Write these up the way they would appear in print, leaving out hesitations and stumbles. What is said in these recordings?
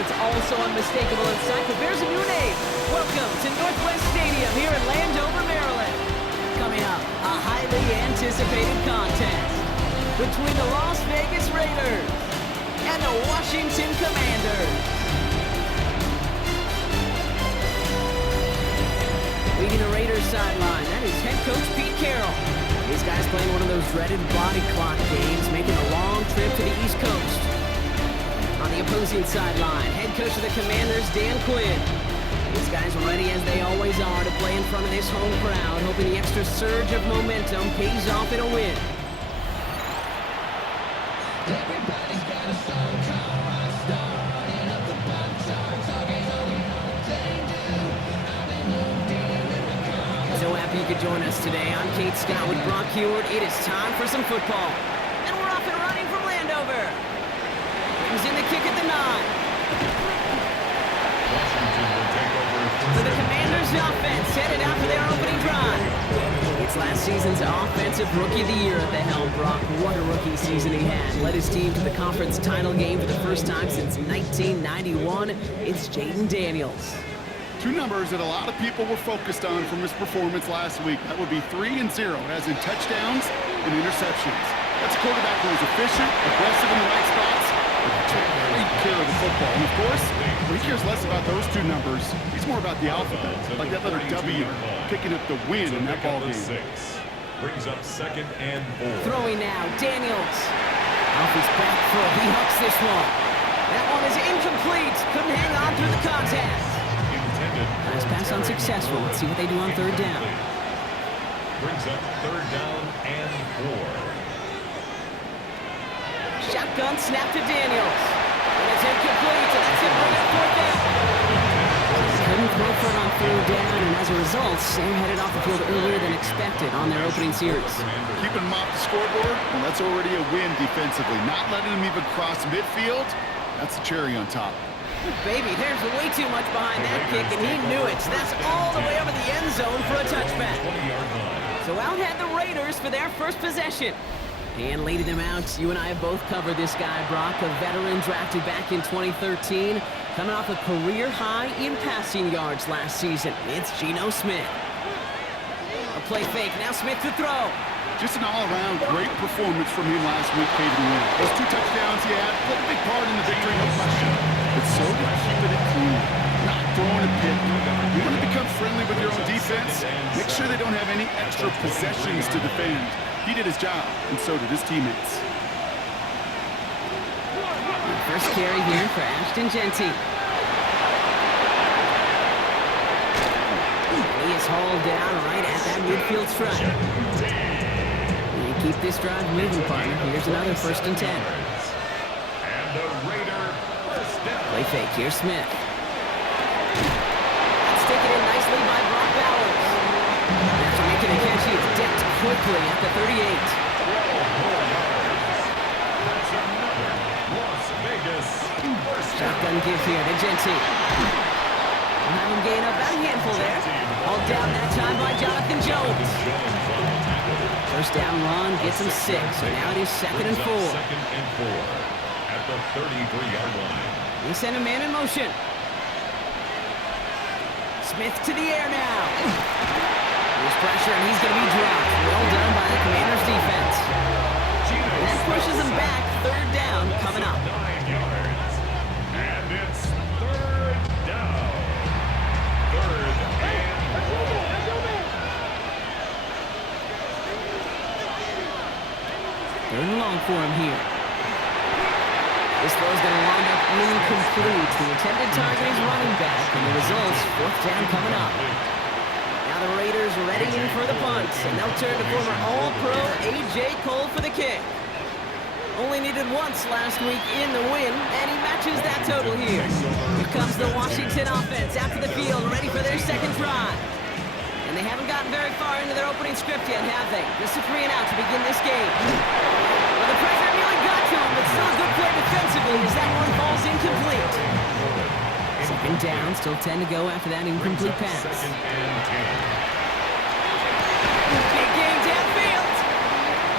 that's also unmistakable in sight, but bears a new name. Welcome to Northwest Stadium here in Landover, Maryland. Coming up, a highly anticipated contest between the Las Vegas Raiders and the Washington Commanders. Leading the Raiders sideline, that is head coach Pete Carroll. These guys playing one of those dreaded body clock games, making a long trip to the East Coast. On the opposing sideline, head coach of the Commanders, Dan Quinn. These guys are ready as they always are to play in front of this home crowd, hoping the extra surge of momentum pays off in a win. Everybody's got a song called Rockstar, running up the bottom charts, always only what they do. So happy you could join us today. I'm Kate Scott with Brock Huard. It is time for some football. And we're off and running from Landover. Brings in the kick at the 9. So the Commanders' offense headed out for their opening drive. It's last season's Offensive Rookie of the Year at the helm. Brock, what a rookie season he had. Led his team to the conference title game for the first time since 1991. It's Jayden Daniels. Two numbers that a lot of people were focused on from his performance last week. That would be 3 and 0, as in touchdowns and interceptions. That's a quarterback who was efficient, aggressive in the right spots, and took great care of the football. And of course, he cares less about those two numbers. He's more about the alphabet, like that letter W, picking up the win in that ball game. Brings up 2nd and 4. Throwing now, Daniels. Off his back foot, he hooks this one. That one is incomplete. Couldn't hang on through the contact. Nice pass unsuccessful. Let's see what they do on 3rd down. Brings up 3rd down and 4. Shotgun snap to Daniels. And it's incomplete, and that's going to bring up 4th down. Couldn't throw for it on 3rd down, and as a result, they're headed off the field earlier than expected on their opening series. Keeping them off the scoreboard, well, that's already a win defensively. Not letting them even cross midfield, that's the cherry on top. Baby, there's way too much behind that kick, and he knew it. That's all the way over the end zone for a touchback. So out had the Raiders for their first possession. And leading them out, you and I have both covered this guy, Brock, a veteran drafted back in 2013, coming off a career high in passing yards last season. It's Geno Smith. A play fake, now Smith to throw. Just an all-around great performance from him last week, paving the win. Those 2 touchdowns he had played a big part in the victory, no question. But so did keeping it clean, not throwing a pick. You want to become friendly with your own defense? Make sure they don't have any extra possessions to defend. He did his job, and so did his teammates. First carry here for Ashton Jeanty. He is hauled down right at that midfield stripe. Keep this drive moving, partner. Here's another 1st and 10. And the Raider first down. Play fake. Here's Smith. That's taken in nicely by Brock Bowers. After making a catch, he is decked quickly at the 38. That's another Las Vegas first down. Shotgun give here to Jeanty. We'll have him gain up about a handful there. Hauled down that time by Jonathan Jones. First down run gets him 6, so now it is 2nd and 4. 2nd and 4 at the 33-yard line. They send a man in motion. Smith to the air now. There's pressure, and he's going to be dropped. Well done by the Commanders' defense. That pushes him back. 3rd down coming up. 9 yards. And it's 3rd down. 3rd and 4. Third and long for him here. This throw is going to wind up incomplete. The intended target is running back, and the results, 4th down coming up. Now the Raiders ready in for the punt, and they'll turn to former All-Pro A.J. Cole for the kick. Only needed once last week in the win, and he matches that total here. Here comes the Washington offense out to the field, ready for their 2nd drive. And they haven't gotten very far into their opening script yet, have they? Just a 3 and out to begin this game. Well, the pressure nearly got to him, but still a good play defensively as that one falls incomplete. 2nd down, still 10 to go after that incomplete pass. 2nd and 10. Big game downfield.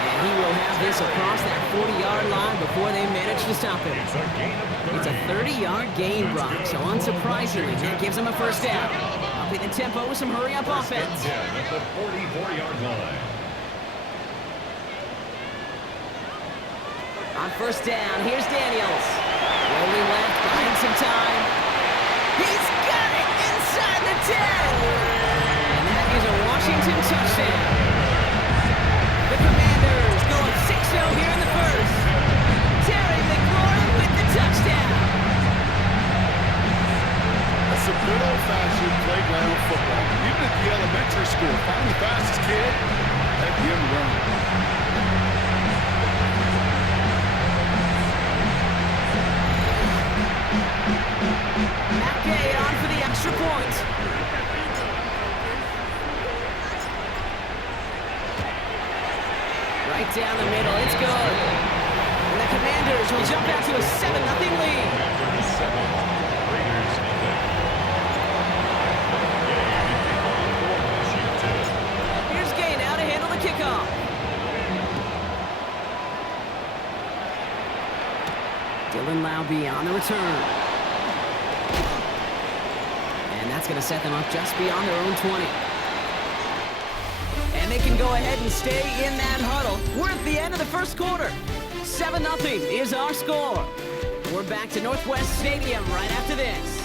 And he will have this across that 40-yard line before they manage to stop him. It's a gain of 30. It's a 30-yard gain, Brock, so unsurprisingly, that gives them a first down. Upping the tempo with some hurry-up offense. First and 10 at the 44-yard line. On first down, here's Daniels. Rolling left, buying some time. He's got it inside the 10. And that is a Washington touchdown. The Commanders go up 6-0 here in the first. Terry McLaurin with the touchdown. That's some good old-fashioned playground football. Even at the elementary school, find the fastest kid, let him run. Matt Gay on for the extra point. Right down the middle, it's good. And the Commanders will jump out to a 7-0 lead. Raiders Here's Gay now to handle the kickoff. Dylan Laube on the return. And that's going to set them up just beyond their own 20. And they can go ahead and stay in that huddle. We're at the end of the first quarter. 7-0 is our score. We're back to Northwest Stadium right after this.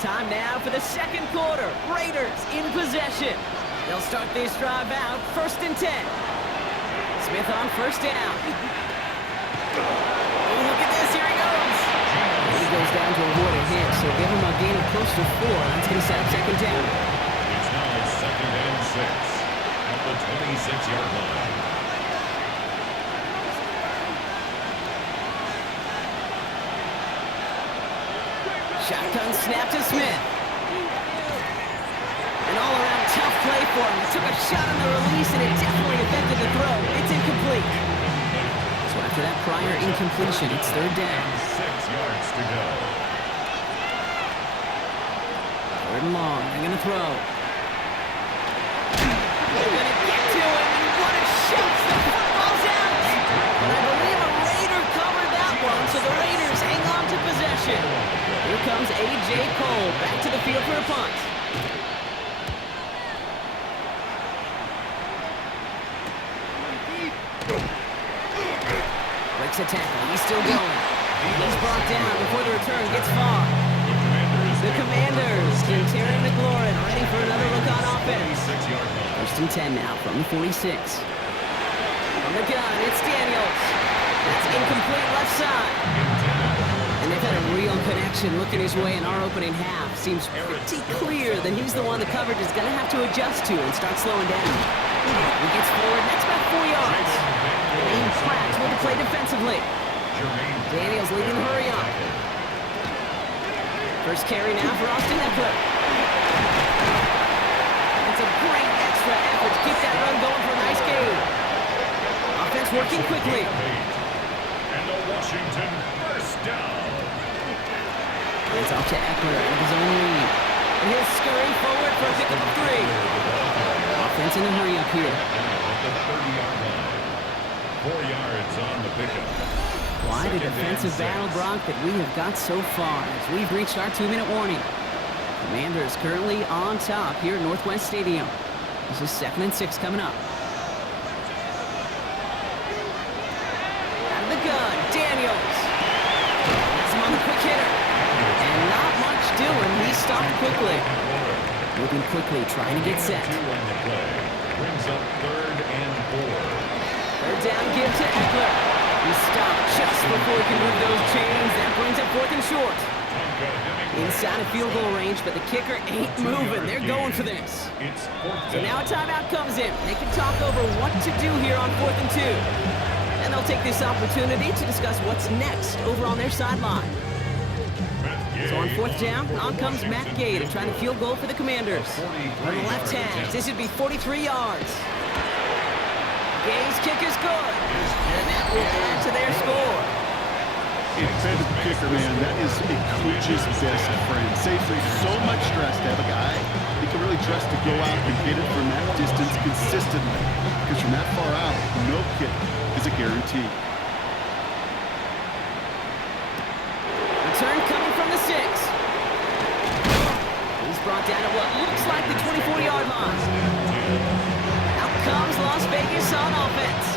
Time now for the second quarter. Raiders in possession. They'll start this drive out, 1st and 10. Smith on first down. Oh, look at this, here he goes. And he goes down to avoid a hit, so give him a gain of close to 4. That's going to set up second down. It's now 2nd and 6 at the 26-yard line. Shotgun snap to Smith. An all-around tough play for him. He took a shot on the release, and it definitely affected the throw. It's incomplete. So after that prior incompletion, it's 3rd down. 6 yards to go. 3rd and long. They're going to throw. They're going to get to him, and what a shot! The football's out! And I believe a Raider covered that one, so the Raiders hang on to possession. Here comes A.J. Cole back to the field for a punt. Breaks a tackle. He's still going. He's brought down before the return gets far. The Commanders and Terry McLaurin ready for another look on offense. 1st and 10 now from the 46. From the gun, it's Daniels. That's incomplete left side. And they've had a real connection looking his way in our opening half. Seems pretty clear that he's the one the coverage is going to have to adjust to and start slowing down. He gets forward, that's about 4 yards. Aim Pratt with the play defensively. Daniels leading the hurry up. First carry now for Austin Eckler. It's a great extra effort to keep that run going for a nice gain. Offense working quickly. And the Washington first down. It's off to Eckler with his own lead. And he'll scurry forward for a pickup of 3. Offense in a hurry up here. At the 30-yard line. 4 yards on the pickup. Quite a defensive battle, Brock, that we have got so far as we've reached our 2-minute warning. Commanders currently on top here at Northwest Stadium. This is 2nd and 6 coming up. Out of the gun, Daniels. Has him on the quick hitter. And not much doing. He stopped quickly. Moving quickly, trying to get set. 2 on the play. Brings up 3rd and 4. 3rd down, give to Eckler. He stopped just before he can move those chains. That brings up 4th and short. Inside of field goal range, but the kicker ain't moving. They're going for this. So now a timeout comes in. They can talk over what to do here on 4th and 2. And they'll take this opportunity to discuss what's next over on their sideline. So on 4th down, on comes Matt Gay to try the field goal for the Commanders. On the left hash, this would be 43 yards. Gay's kick is good. And that will add to their score. Defensive kicker, man, that is a coach's best friend. Saves him so much stress to have a guy he can really trust to go out and hit it from that distance consistently. Because from that far out, no kick is a guarantee. Return coming from the 6. He's brought down at what looks like the 24-yard line. Out comes Las Vegas on offense.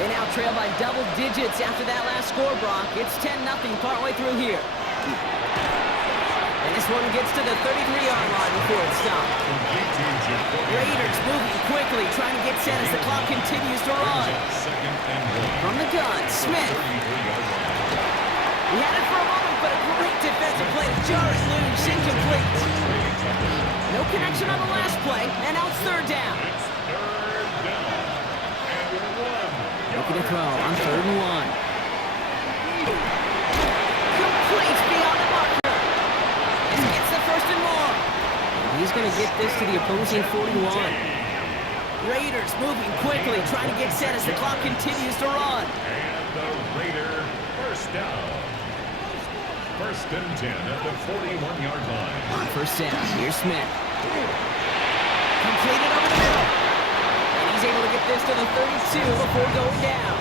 They now trail by double digits after that last score, Brock. It's 10-0 partway through here. And this one gets to the 33-yard line before it stops. Raiders moving quickly, trying to get set as the clock continues to run. From the gun, Smith. He had it for a moment, but a great defensive play to jar it loose, incomplete. No connection on the last play, and now it's third down. Looking to throw on 3rd and 1. Complete beyond the marker. This gets the 1st and more. He's going to get this to the opposing 41. Raiders moving quickly, trying to get set as the clock continues to run. And the Raider first down. 1st and 10 at the 41-yard line. On 1st down, here's Smith. Completed over the middle. He's able to get this to the 32 before going down.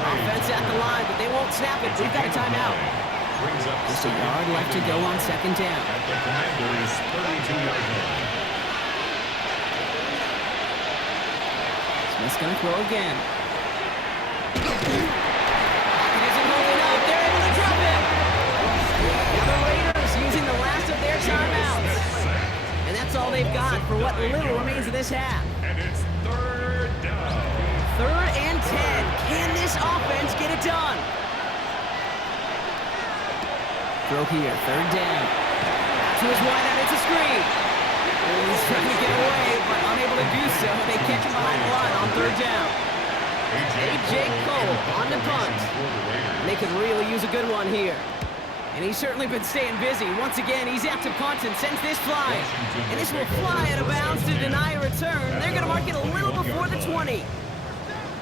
Offense at the line, but they won't snap it. We've got a timeout. Just a yard left to go on 2nd down. At the Commanders' 32-yard line. Smith's going to throw again. Pocket isn't holding up. They're able to drop it. Now the Raiders using the last of their timeouts. And that's all they've got for what little remains of this half. And it's 3rd down. 3rd and 10. Can this offense get it done? Throw here, 3rd down. To his wideout, it's a screen. He's trying to get away, but unable to do so. They catch him behind the line on 3rd down. A.J. Cole on the punt. They could really use a good one here. And he's certainly been staying busy. Once again, he's after punt and sends this flying. And this will fly out of bounds to deny a return. They're going to mark it a little before the 20.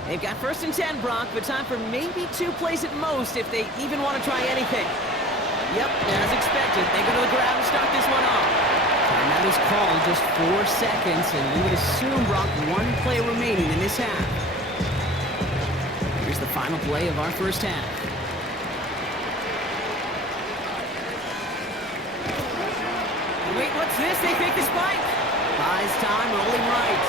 They've got 1st and 10, Brock, but time for maybe 2 plays at most if they even want to try anything. Yep, as expected, they go to the grab and start this one off. Timeout is called, just 4 seconds, and we would assume, Brock, 1 play remaining in this half. Here's the final play of our first half. Wait, what's this? They fake the spike. Buys time, rolling right.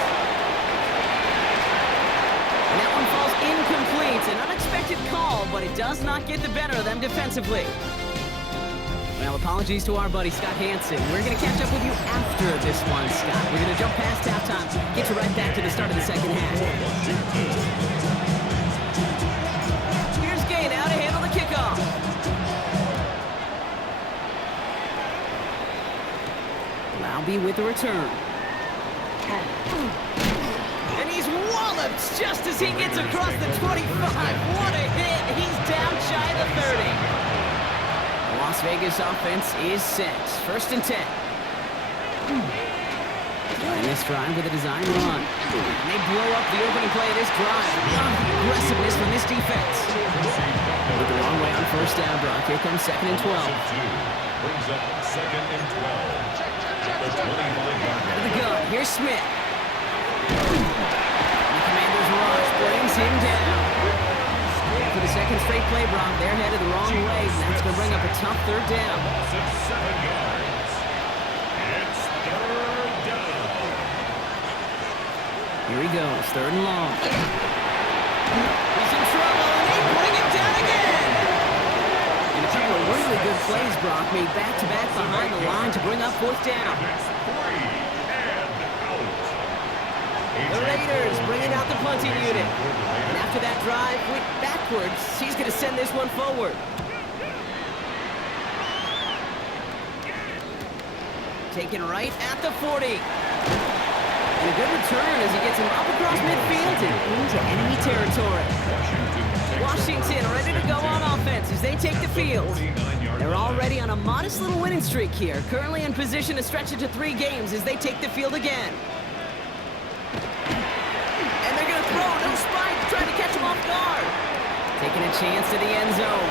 And that one falls incomplete. An unexpected call, but it does not get the better of them defensively. Well, apologies to our buddy Scott Hansen. We're going to catch up with you after this one, Scott. We're going to jump past halftime, get you right back to the start of the second half. Here's Gay now to handle the kickoff. Laube with the return. And he's walloped just as he gets across the 25. What a hit. He's down shy of the 30. The Las Vegas offense is set. 1st and 10. And this drive with a design run. And they blow up the opening play of this drive. Beyond the aggressiveness from this defense. With the wrong way on 1st down, Brock. Here comes 2nd and 12. Brings up 2nd and 12. Out of the gun, here's Smith. The Commanders' rush brings him down. For the 2nd straight play, Brock, they're headed the wrong way, and that's going to bring up a tough 3rd down. It's 7 yards. It's 3rd down. Here he goes, 3rd and long. He's in trouble, and they bring him down again. And a couple of really good plays, Brock, made back-to-back behind the line to bring up 4th down. The Raiders bringing out the punting unit. And after that drive went backwards, he's going to send this one forward. Taken right at the 40. And a good return as he gets him up across midfield and into enemy territory. Washington ready to go on offense as they take the field. They're already on a modest little winning streak here, currently in position to stretch it to 3 games as they take the field again. And they're going to throw, no spike, trying to catch him off guard. Taking a chance to the end zone.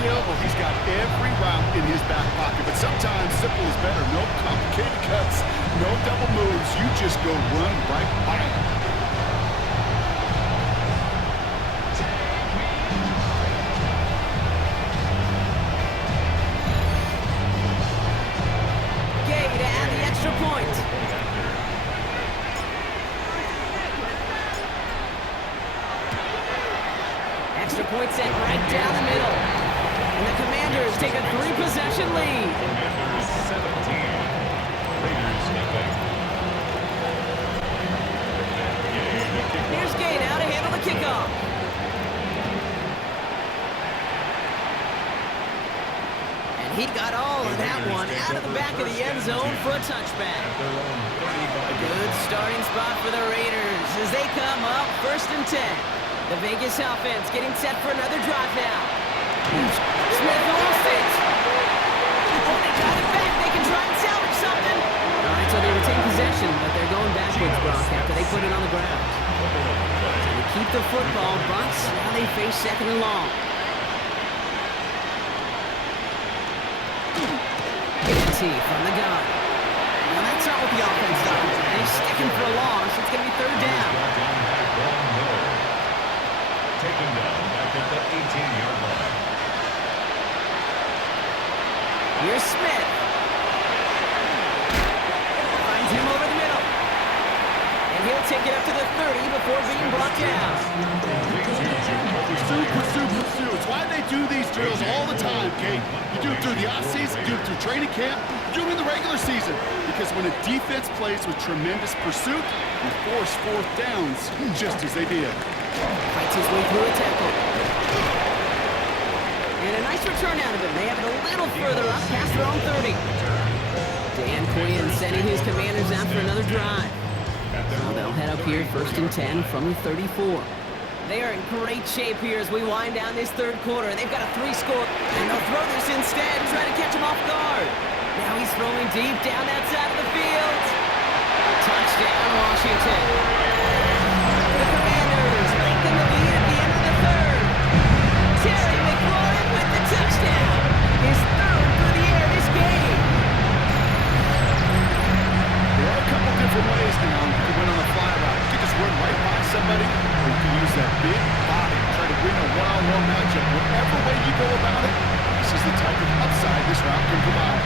feel? Well, he's got every route in his back pocket, but sometimes simple is better. No complicated cuts, no double moves. You just go run right by him. Gay to add the extra point. Extra point sent right down the middle. And the Commanders take a 3-possession lead. Commanders 17. Raiders nothing. Here's Gay now to handle the kickoff. And he got all of that one out of the back of the end zone for a touchback. A good starting spot for the Raiders as they come up 1st and 10. The Vegas offense getting set for another drive now. Smith almost it. Oh, they got it back. They can try and salvage something. All right, so they retain possession, but they're going backwards, Brock, after they put it on the ground. So they keep the football, but now they face 2nd and long. T from the gun. Well, that's not what the offense does. And he's sticking for a loss. It's going to be 3rd down. Taken down back at the 18-yard line. Here's Smith. Finds him over the middle. And he'll take it up to the 30 before being brought down. Pursue, pursue, pursue. It's why they do these drills all the time, Kate. You do it through the offseason, you do it through training camp, you do it in the regular season. Because when a defense plays with tremendous pursuit, you force 4th downs, just as they did. Fights his way through a tackle. And a nice return out of it. They have it a little further up past their own 30. Dan Quinn sending his Commanders out for another drive. Now they'll head up here 1st and 10 from the 34. They are in great shape here as we wind down this 3rd quarter. They've got a 3-score, and they'll throw this instead, try to catch him off guard. Now he's throwing deep down that side of the field. Touchdown, Washington. The Commanders lengthen the lead at the end of the 3rd. Terry McLaurin with the touchdown. His 3rd through the air this game. There are a couple different ways now to win on a fly route. You can just run right by somebody, or you can use that big body to try to win a one-on-one matchup. Whatever way you go about it, this is the type of upside this route can provide.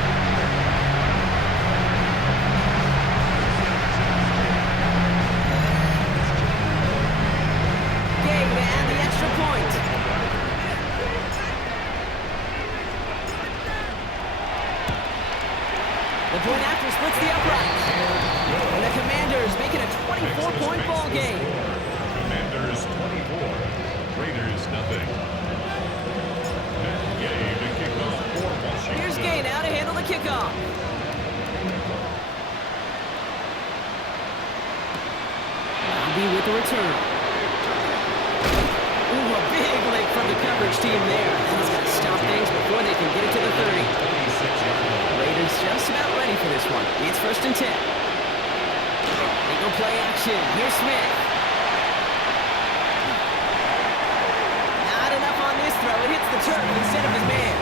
Gay to add the extra point. The point after splits the upright. And the Commanders make it a 24-point ball game. Commanders 24. Raiders nothing. And Gay to kick off for Washington. Here's Gay now to handle the kickoff. Albee with the return. Ooh, a big leg from the coverage team there. He's got to stop things before they can get it to the 30. Raiders just about ready for this one. It's 1st and 10. They go play action. Here's Smith. Not enough on this throw. It hits the turf instead of his man.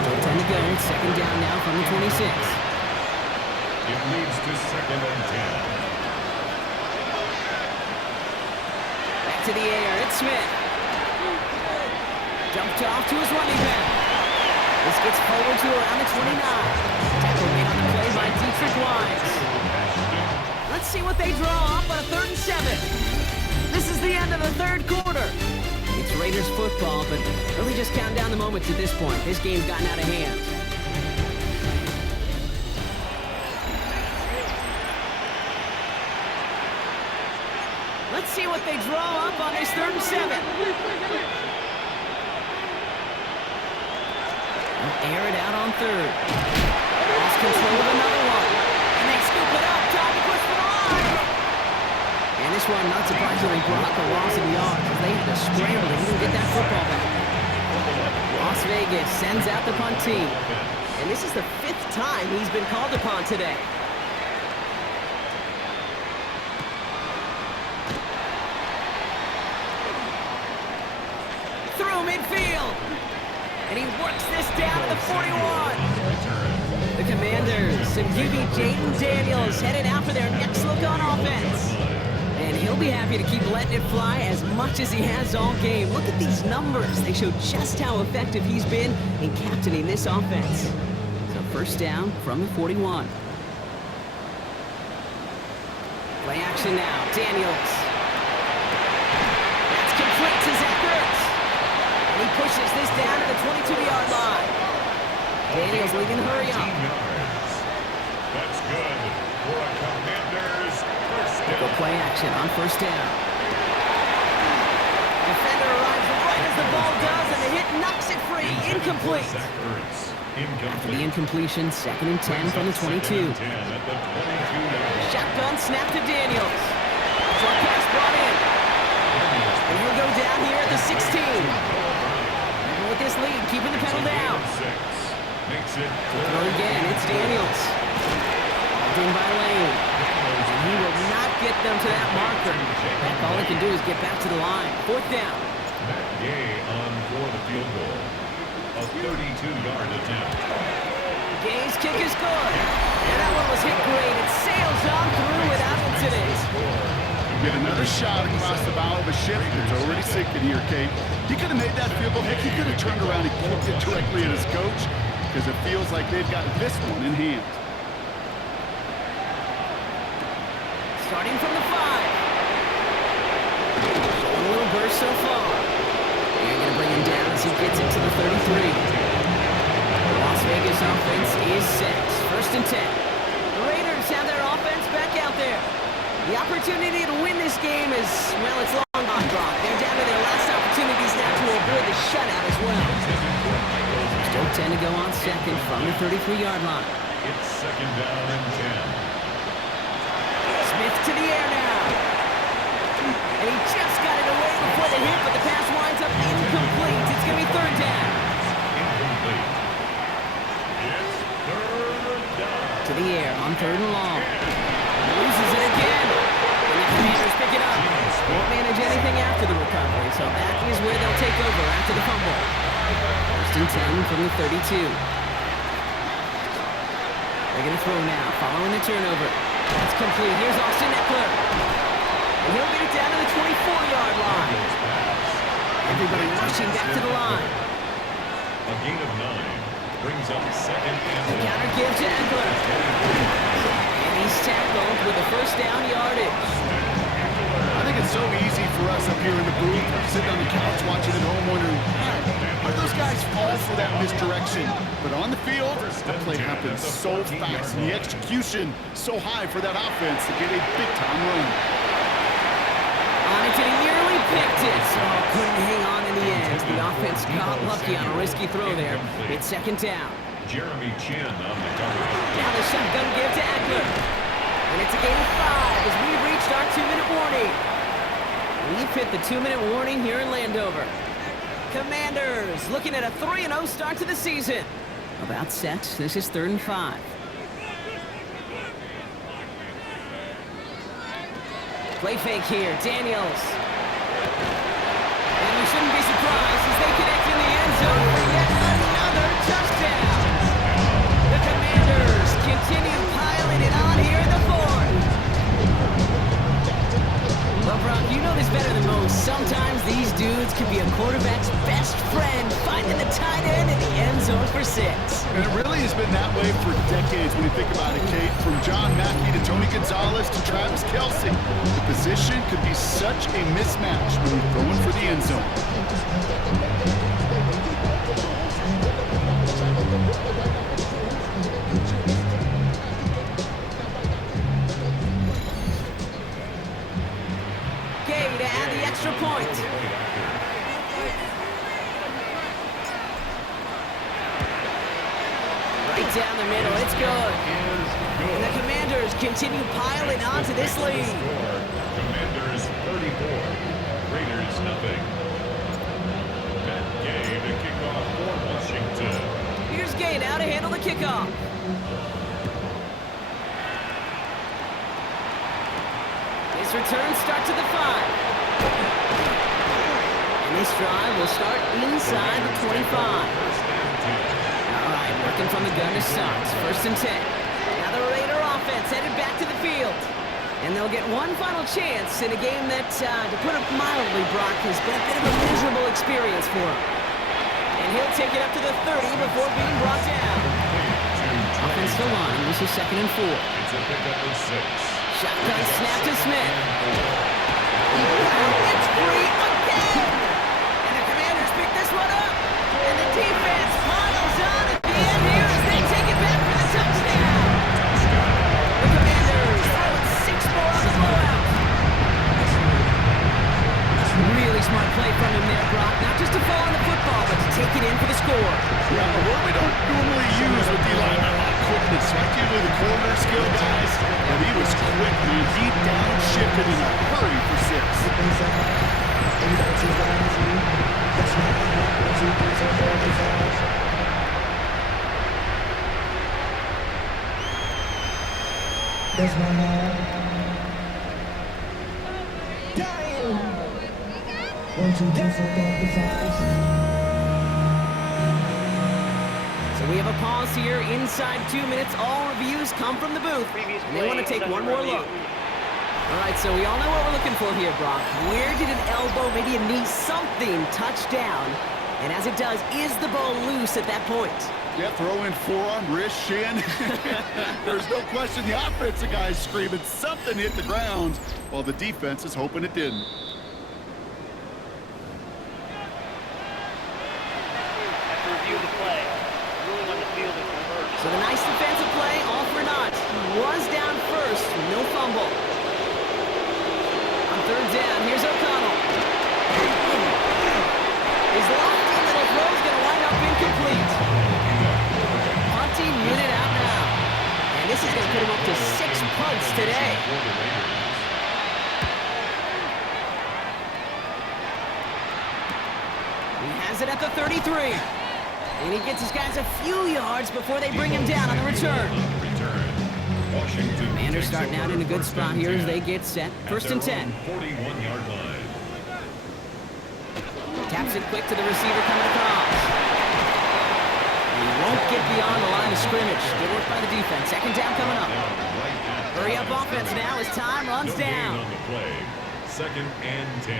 Still 10 to go. 2nd down now from the 26. It leads to 2nd and 10. Back to the air. It's Smith. Dumped off to his running back. This gets forward to around the 29. Tackle made on the play by Dietrich Wise. Let's see what they draw up on a 3rd and 7. This is the end of the 3rd quarter. It's Raiders football, but really just count down the moments at this point. This game's gotten out of hand. Let's see what they draw up on this 3rd and 7. Air it out on 3rd. Lost control of another one. And they scoop it up. Time to push for the line. And this one, not surprisingly, brought a loss of yards as they had to scramble to even get that football back. Las Vegas sends out the punt team. And this is the 5th time he's been called upon today. Through midfield. And he works this down to the 41. The Commanders and QB Jaden Daniels headed out for their next look on offense. And he'll be happy to keep letting it fly as much as he has all game. Look at these numbers. They show just how effective he's been in captaining this offense. So first down from the 41. Play action now. Daniels. That's complete to Zach Ertz. And he pushes this down to the 22-yard line. Daniels leading the hurry up. That's good for a Commanders first down. Play action on first down. Defender arrives right as the ball does, and the hit knocks it free. Incomplete. After the incompletion, 2nd and 10 from the 22. Shotgun snap to Daniels. Short pass brought in. And he'll go down here at the 16. And with this lead, keeping the pedal down. Throw again, it's Daniels. In by Lane. And he will not get them to that marker. Back, all he can do is get back to the line. 4th down. Matt Gay on for the field goal. A 32-yard attempt. Gay's kick is good. And that one was hit great. It sails on through without incident. Get another shot across the bow of a ship that's already sinking here, Kate. He could have made that field goal. Heck, he could have turned around and kicked it directly at his coach because it feels like they've got this one in hand. Starting from the 5. A little burst so far. They're going to bring him down as he gets it to the 33. The Las Vegas offense is set. 1st and 10. The Raiders have their offense back out there. The opportunity to win this game is, well, it's long gone, Brock. They're down to their last opportunities now to avoid the shutout as well. Still 10 to go on second from the 33-yard line. It's 2nd down and 10. Smith to the air now. And he just got it away before the hit, but the pass winds up incomplete. It's going to be 3rd down. Incomplete. It's 3rd down. To the air on 3rd and long. Loses it again. And the Commanders pick it up. Won't manage anything after the recovery, so that is where they'll take over after the fumble. 1st and 10 from the 32. They're going to throw now, following the turnover. That's complete. Here's Austin Eckler. And he'll get it down to the 24-yard line. Everybody rushing back to the line. A gain of 9 brings up 2nd and 10. Counter give to Eckler. And he's tackled with a first down yardage. I think it's so easy for us up here in the booth, sitting on the couch watching at home wondering, are those guys fall for that misdirection? But on the field, that play happens so fast, and the execution so high for that offense to get a big-time run. On it, and he nearly picked it, so couldn't hang on in the end. The offense got lucky on a risky throw there. It's 2nd down. Jeremy Chin on the coverage. Now the shotgun give to Eckler. And it's a gain of 5 as we reached our 2-minute warning. We've hit the 2-minute warning here in Landover. Commanders looking at a 3-0 start to the season. About set. This is 3rd and 5. Play fake here. Daniels. And we shouldn't be surprised as they connect in the end zone for yet another touchdown. The Commanders continue piling it on here in the 4th. Well, Brock, you know this better than most. Sometimes these dudes can be a quarterback's best friend, finding the tight end in the end zone for 6. And it really has been that way for decades when you think about it, Kate. From John Mackey to Tony Gonzalez to Travis Kelce, the position could be such a mismatch when you're throwing for the end zone. Gay to add the extra point. Right down the middle, it's good. And the Commanders continue piling onto this lead. Commanders 34, Raiders nothing. Matt Gay to kick off for Washington. Here's Gay now to handle the kickoff. This return starts at the 5. And This drive will start inside the 25. All right, working from the gun to start. First and 10. Now the Raider offense headed back to the field. And they'll get one final chance in a game that, to put it mildly, Brock, has been a bit of a miserable experience for him. And he'll take it up to the 30 before being brought down. Offensive line, this is 2nd and 4. It's a pickup of 6. Shotgun snap to Smith. It's free again! And the Commanders pick this one up. And the defense piles on at the end here as they take it back for the touchdown. The Commanders throwing 6 more on the blowout. Really smart play from him there, Brock. Not just to fall on the football, but to take it in for the score. Yeah, a word we don't normally use with the lineman, quickness. Right, usually the corner skill guys, and he was quick, man. He downshifted in a hurry for 6. That's my man. 1, 2, 3, 4, 5. So we have a pause here inside 2 minutes. All reviews come from the booth, and they want to take one more look. All right, so we all know what we're looking for here, Brock. Where did an elbow, maybe a knee, something touch down? And as it does, is the ball loose at that point? Yeah, throw in forearm, wrist, shin. There's no question the offensive guy is screaming something hit the ground, while the defense is hoping it didn't. After review of the play, ruling on the field is reversed. So the nice defensive play, all for naught. Was down first, no fumble. On 3rd down, here's O'Connell. His lofty little throw is going to wind up incomplete. Punting unit out now. And this is going to put him up to 6 punts today. He has it at the 33. And he gets his guys a few yards before they bring him down on the return. Commanders starting out in a good spot here as they get set. 1st and 10. 41-yard line. Taps it quick to the receiver coming across. He won't get beyond the line of scrimmage. Good work by the defense. 2nd down coming up. Hurry up offense now as time runs down. On the play. 2nd and 10.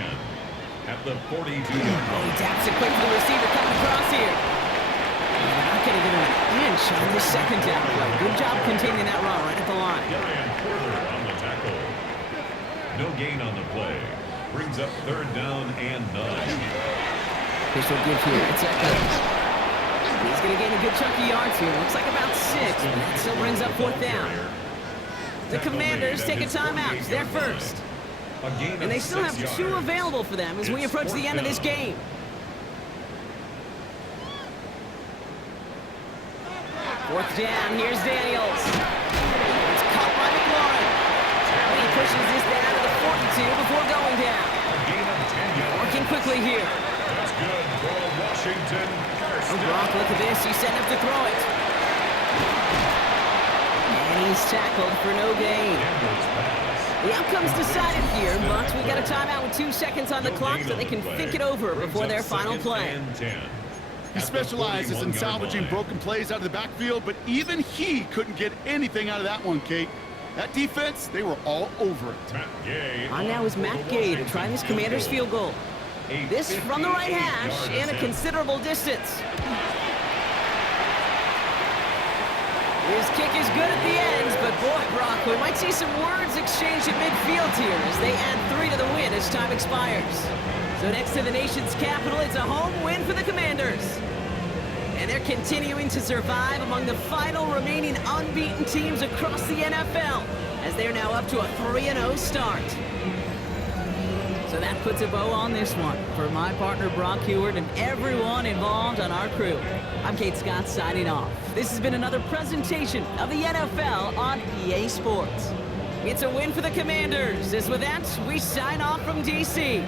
At the 42-yard He line. taps it quick to the receiver coming across here. They're not going to get an inch on the 2nd down play. Good job containing that run right at the line. Darian Porter on the tackle. No gain on the play. Brings up 3rd down and 9. Official give here. It's Echols. He's going to gain a good chunk of yards here. Looks like about 6, but that still brings up 4th down. The Commanders take a timeout. It's their first. And they still have 2 available for them as we approach the end of this game. 4th down. Here's Daniels. It's caught by McLaurin. And he pushes this down to the 42 before going down. Working quickly here. That's good for Washington. Oh, Brock, look at this. He's setting up to throw it. And he's tackled for no gain. The outcome's decided here, but we got a timeout with 2 seconds on the clock so they can think it over before their final play. He specializes in salvaging broken plays out of the backfield, but even he couldn't get anything out of that one, Kate. That defense, they were all over it. On now is Matt Gay to try this Commander's field goal. This from the right hash and a considerable distance. His kick is good at the ends, but boy, Brock, we might see some words exchanged at midfield here as they add 3 to the win as time expires. So next to the nation's capital, it's a home win for the Commanders. And they're continuing to survive among the final remaining unbeaten teams across the NFL as they're now up to a 3-0 start. So that puts a bow on this one. For my partner, Brock Huard, and everyone involved on our crew, I'm Kate Scott signing off. This has been another presentation of the NFL on EA Sports. It's a win for the Commanders, as with that, we sign off from D.C.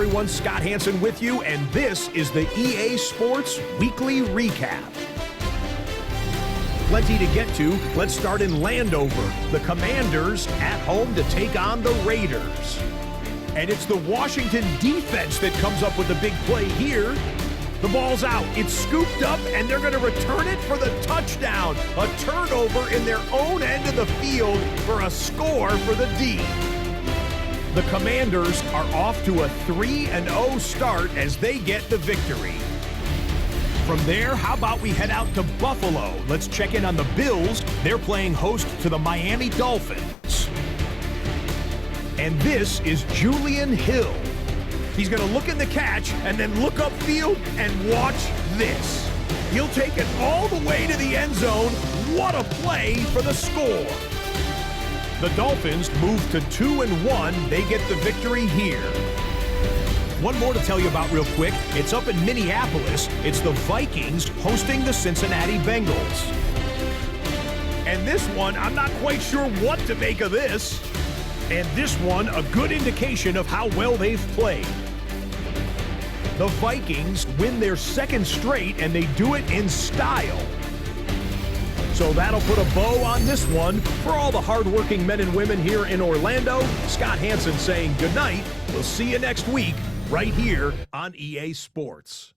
everyone, Scott Hansen with you, and this is the EA Sports Weekly Recap. Plenty to get to. Let's start in Landover. The Commanders at home to take on the Raiders. And it's the Washington defense that comes up with the big play here. The ball's out. It's scooped up, and they're going to return it for the touchdown. A turnover in their own end of the field for a score for the D. The Commanders are off to a 3-0 start as they get the victory. From there, how about we head out to Buffalo? Let's check in on the Bills. They're playing host to the Miami Dolphins. And this is Julian Hill. He's going to look in the catch and then look upfield and watch this. He'll take it all the way to the end zone. What a play for the score. The Dolphins move to 2-1. They get the victory here. One more to tell you about real quick. It's up in Minneapolis. It's the Vikings hosting the Cincinnati Bengals. And this one, I'm not quite sure what to make of this. And this one, a good indication of how well they've played. The Vikings win their second straight, and they do it in style. So that'll put a bow on this one. For all the hardworking men and women here in Orlando, Scott Hansen saying good night. We'll see you next week right here on EA Sports.